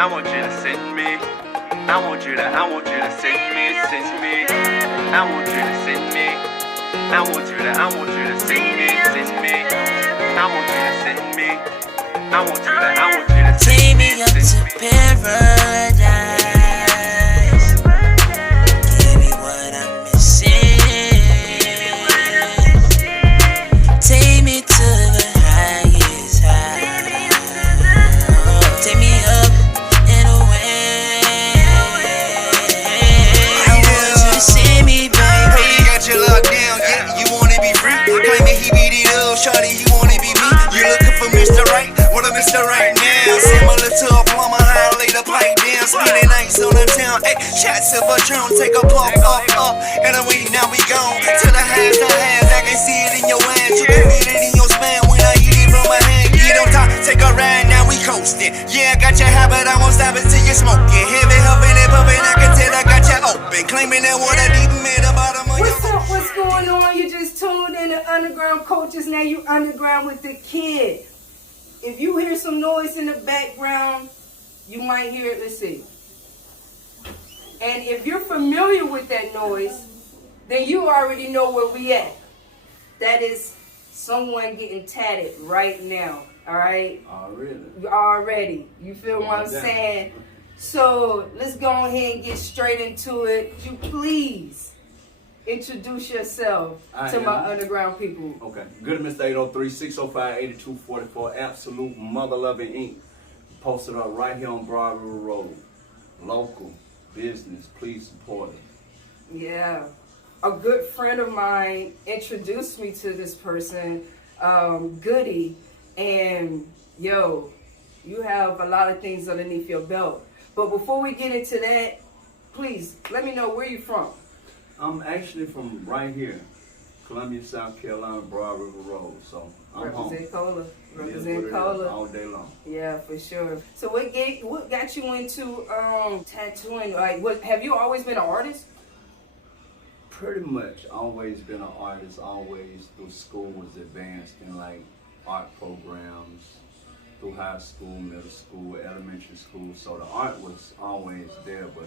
I want you to send me. I want you to send me. I want you to send me. I want you to send me. I want you to send me. I want you to take me up to paradise. Give me what I'm missing. Take me to the highest high. Take me up and away. I want you to see me, baby. Brody got you locked down, yeah, you wanna be free. Claiming he beat it up, shawty, he wanna be me. You looking for Mr. Right? What a Mr. Right now. Similar to a plumber, how I lay the pipe down. Spending nights on the town, ayy, shots of a drone. Take a puff, up, and away, now we gone. To the highs, I can see it in your ass. You can feel it in your span when I eat it from my hand. Get on top, take a ride, now we coasting. Yeah, I got your habit, I won't stop it till you smoking. Heavy, huffing and puffing, I can tell I got you open. Claiming that water deep in the bottom of your... What's going on? You just tuned in to Underground Cultures. Now you underground with the kid. If you hear some noise in the background, you might hear it. Let's see. And if you're familiar with that noise, then you already know where we at. That is someone getting tatted right now. All right? Already. You feel what I'm saying? So let's go ahead and get straight into it. You please introduce yourself to my underground people. Okay. Goodie, Mr. 803-605-8244. Abzolute Mother Loving Inc. Posted up right here on Broad River Road. Local business. Please support it. Yeah. A good friend of mine introduced me to this person, Goodie. And yo, you have a lot of things underneath your belt. But before we get into that, please let me know where you're from. I'm actually from right here, Columbia, South Carolina, Broad River Road. So I'm Represent home. Cola. Represent Cola. All day long. Yeah, for sure. So what got you into tattooing? Like, have you always been an artist? Pretty much always been an artist, always through school was advanced in like art programs, through high school, middle school, elementary school. So the art was always there, but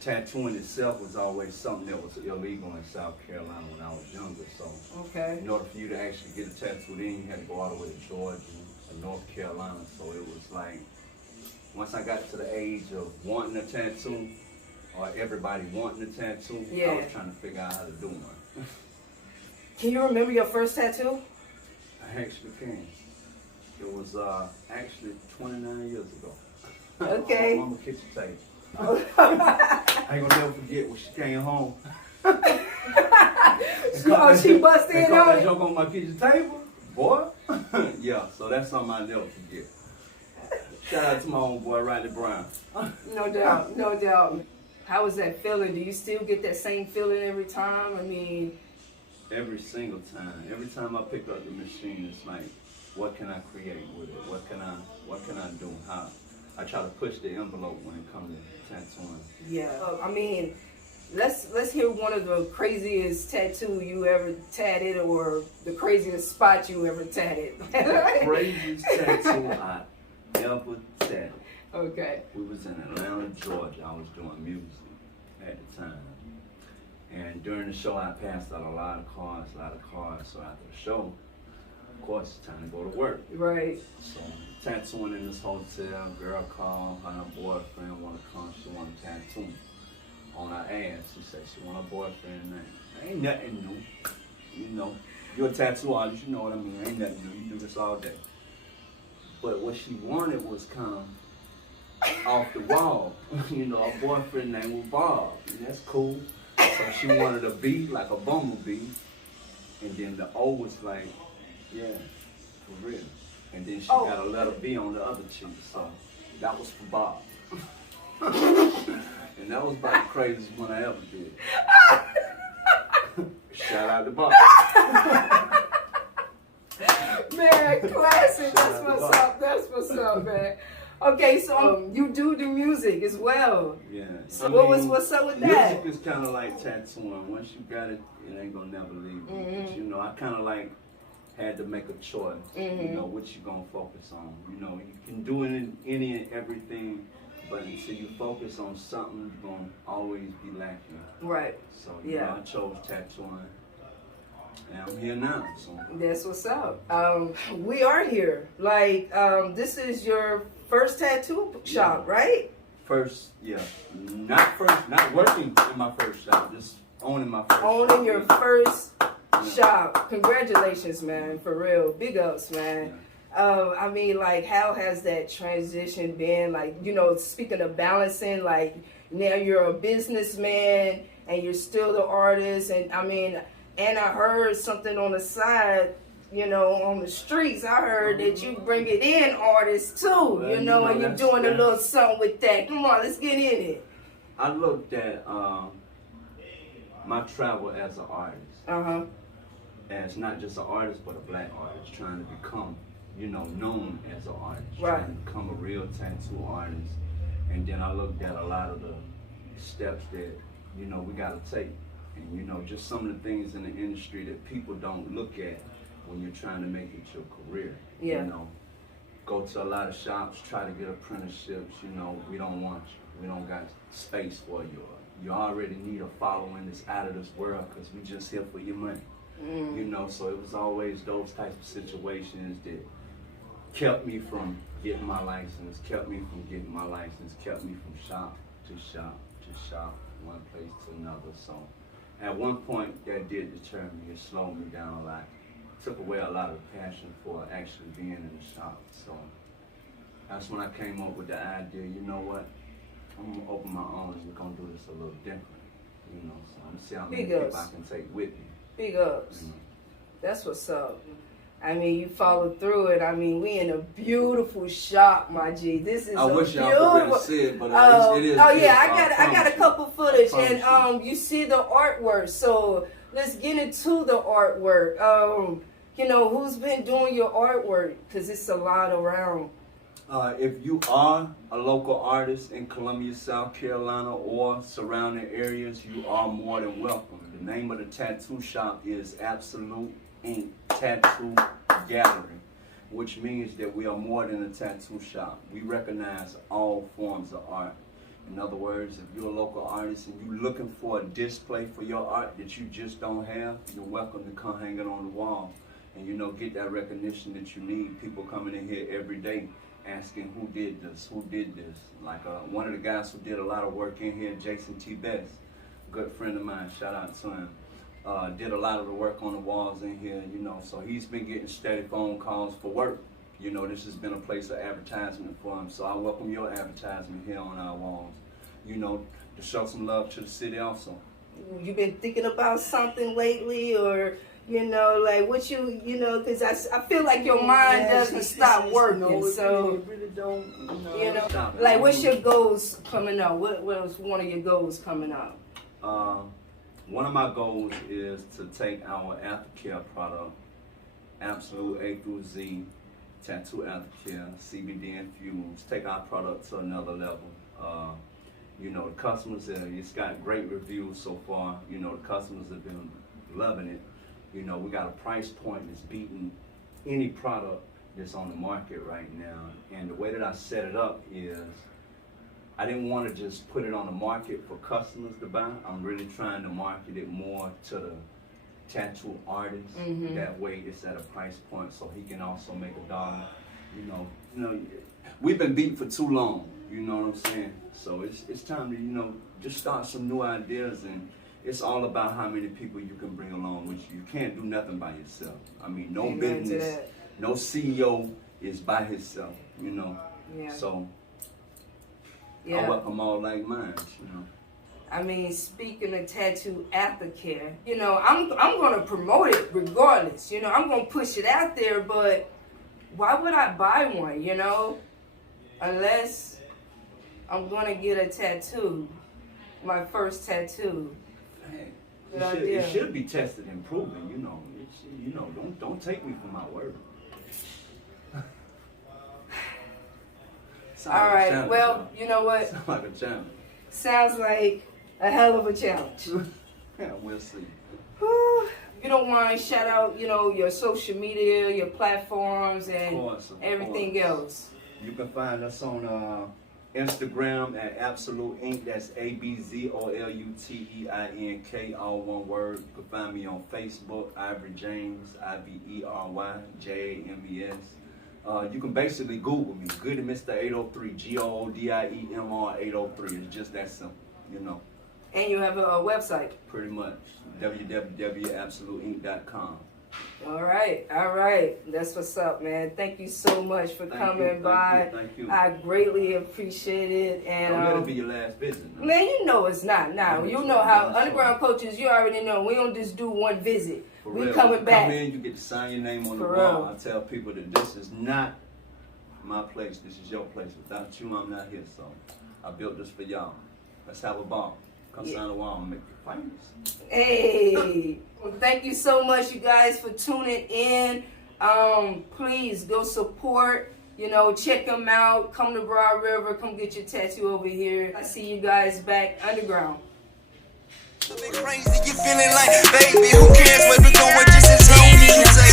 tattooing itself was always something that was illegal in South Carolina when I was younger. So in order for you to actually get a tattoo then you had to go all the way to Georgia or North Carolina. So it was like, once I got to the age of wanting a tattoo, or everybody wanting a tattoo, I was trying to figure out how to do one. Can you remember your first tattoo? I actually can. It was actually 29 years ago. Okay. On my kitchen table. I ain't gonna never forget when she came home. She busted in on that it. joke on my kitchen table, boy. Yeah, so that's something I never forget. Shout out to my own boy, Riley Brown. No doubt, no doubt. How was that feeling? Do you still get that same feeling every time? I mean, every single time. Every time I pick up the machine, it's like, what can I create with it? What can I do? How? I try to push the envelope when it comes to tattooing. Yeah, I mean, let's hear one of the craziest tattoo you ever tatted, or the craziest spot you ever tatted. The craziest tattoo I ever tatted. Okay. We was in Atlanta, Georgia. I was doing music at the time, and during the show, I passed out a lot of cards. So after the show, of course, it's time to go to work. Right. So tattooing in this hotel, girl called, her boyfriend want to come, she want to tattoo on her ass. She said she want a boyfriend name. Ain't nothing new. You know, you're a tattoo artist, you know what I mean. Ain't nothing new, you do this all day. But what she wanted was kind of off the wall. You know, her boyfriend name was Bob, and that's cool. So she wanted a B, like a bumblebee, and then the O was like, yeah, for real. And then she got a letter B on the other cheek, so that was for Bob. And that was about the craziest one I ever did. Shout out to Bob. Man, classic. That's what's up, man. Okay, so you do the music as well. Yeah. So what's up with that? Music is kind of like tattooing. Once you got it, it ain't gonna never leave you. But, you know, I kind of like had to make a choice. You know, what you gonna focus on. You know, you can do it in any and everything, But until you focus on something, you're gonna always be lacking. Right. So I chose tattooing, and I'm here now. So that's what's up. We are here. Like, this is your first tattoo shop, right? First, not working in my first shop, just owning my first. Owning your first shop. Congratulations, man. For real. Big ups, man. I mean, like, how has that transition been? Like, you know, speaking of balancing, like, now you're a businessman and you're still the artist. And I mean, and I heard something on the side, you know, on the streets. I heard that you bring it in artists too, Well, you know, and you're doing a little something with that. Come on, let's get in it. I looked at my travel as an artist. As not just an artist, but a black artist, trying to become, you know, known as an artist, trying to become a real tattoo artist. And then I looked at a lot of the steps that, you know, we gotta take. And, you know, just some of the things in the industry that people don't look at when you're trying to make it your career. You know, go to a lot of shops, try to get apprenticeships, you know, we don't want you. We don't got space for you. You already need a following that's out of this world because we just here for your money. You know, so it was always those types of situations that kept me from getting my license, kept me from shop to shop to shop, one place to another. So at one point that did deter me, it slowed me down a lot, took away a lot of passion for actually being in the shop. So that's when I came up with the idea, you know what, I'm gonna open my own and we're gonna do this a little different. You know, so I'm gonna see how many people I can take with me. Big ups. That's what's up. I mean, you followed through it. I mean, we in a beautiful shop, my G. This is I wish y'all could really see it, but it is. Oh yeah, I got a couple footage, and you see the artwork. So let's get into the artwork. You know, who's been doing your artwork? Because it's a lot around. If you are a local artist in Columbia, South Carolina, or surrounding areas, you are more than welcome. The name of the tattoo shop is Abzolute Ink Tattoo Gallery, which means that we are more than a tattoo shop. We recognize all forms of art. In other words, if you're a local artist and you're looking for a display for your art that you just don't have, you're welcome to come hang it on the wall and, you know, get that recognition that you need. People coming in here every day asking who did this. Like one of the guys who did a lot of work in here, Jason T. Best, good friend of mine, shout out to him. Did a lot of the work on the walls in here, you know, so he's been getting steady phone calls for work. You know, this has been a place of advertisement for him, so I welcome your advertisement here on our walls, you know, to show some love to the city also. You been thinking about something lately, or, you know, like what you know, because I feel like your mind doesn't stop working, so, it really don't, you know, like what's your goals coming up? What was one of your goals coming up? One of my goals is to take our aftercare product, Abzolute A through Z, Tattoo Aftercare, CBD infused, take our product to another level. You know, the customers, it's got great reviews so far. You know, the customers have been loving it. You know, we got a price point that's beating any product that's on the market right now. And the way that I set it up is, I didn't want to just put it on the market for customers to buy. I'm really trying to market it more to the tattoo artist. That way it's at a price point so he can also make $1. You know, we've been beat for too long, you know what I'm saying? So it's time to, you know, just start some new ideas, and it's all about how many people you can bring along with you. You can't do nothing by yourself. I mean, no business, no CEO is by himself, you know. So I welcome all like minds, you know. I mean, speaking of tattoo aftercare, you know, I'm gonna promote it regardless. You know, I'm gonna push it out there, but why would I buy one? You know, unless I'm gonna get a tattoo, my first tattoo. Hey, it should be tested and proven. You know, don't take me for my word. All right. Well, you know what? Sounds like a challenge. Sounds like a hell of a challenge. Yeah, we'll see. You don't mind shout out, you know, your social media, your platforms, and of course. everything else. You can find us on Instagram at Abzolute Inc. That's ABZOLUTEINK, all one word. You can find me on Facebook, Ivery James, IVERYJAMES. You can basically Google me, Goodie Mr. 803, GOODIEMR 803. It's just that simple, you know. And you have a website. Pretty much, www.absoluteinc.com. All right. That's what's up, man. Thank you so much for coming by. Thank you. I greatly appreciate it. And Don't let it be your last visit. man, you know it's not. Now you know how Underground Cultures. You already know we don't just do one visit. For we real. coming back. Come in, you get to sign your name on the For wall. real. I tell people that this is not my place. This is your place. Without you, I'm not here. So I built this for y'all. Let's have a ball. Come sign the wall and make you famous. Hey, well, thank you so much, you guys, for tuning in. Please go support. You know, check them out. Come to Broad River. Come get your tattoo over here. I see you guys back underground. Crazy, you feeling like, baby, who cares where we going, just as long as you say